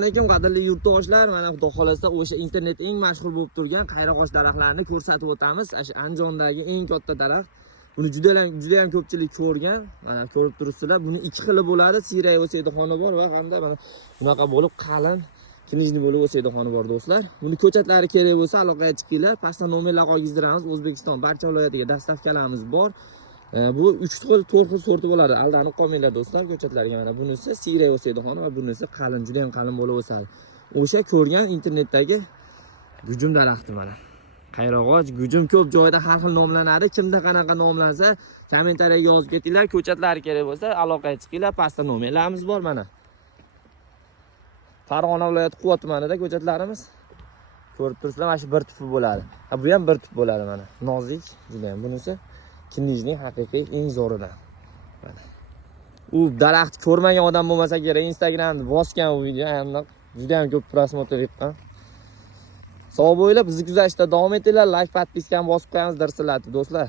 alaykum qadrli yurtdoshlar. Mana xudo xolasa o'sha internet eng mashhur bo'lib turgan qayrag'och daraxtlarini ko'rsatib o'tamiz. O'sha Andijondagi eng katta daraxt. Buni juda ham ko'pchilik ko'rgan. Mana ko'rib turibsizlar. Buni ikki xili bo'ladi. Siyray o'saydi xoni bor va hamda mana bunaqa bo'lib qalin kinijni bo'lib o'saydi xoni bor do'stlar. Buni ko'chatlari kerak bo'lsa aloqaga chiqinglar. Pastda nomerlar qo'ydiramiz. O'zbekiston barcha viloyatiga dastavkalarimiz bor. Bu 3 xil, 4 xil sorti bo'ladi. Aldanib qolmanglar do'stlar ko'chatlarga. Mana bunisi siyray o'saydi xoni va bunisi qalin, juda ham qalin bo'lib o'sadi. O'sha ko'rgan internetdagi gujum daraxti mana. Qayrag'och, gujum ko'p joyda har xil nomlanadi. Kimda qanaqa nomlansa, kommentariyaga yozib ketinglar. Ko'chatlari kerak bo'lsa aloqaga chiqinglar. Pastda nomerlarimiz bor mana. Farg'ona viloyati Quva tumanida ko'chatlarimiz. Ko'rib turibsizlar, mana shu bir tup bo'ladi. Bu ham bir tup bo'ladi mana. Nozik, juda ham bunisi kinijning haqiqiy eng zo'ridan. Mana. U daraxt ko'rmagan odam bo'lmasa kerak, Instagramda bosgan u video juda ham ko'p prosmotr yiqqan. Sog' bo'linglar, bizni kuzatishda davom etinglar, like, podpiskani bosib qo'yamiz, darsinlar do'stlar.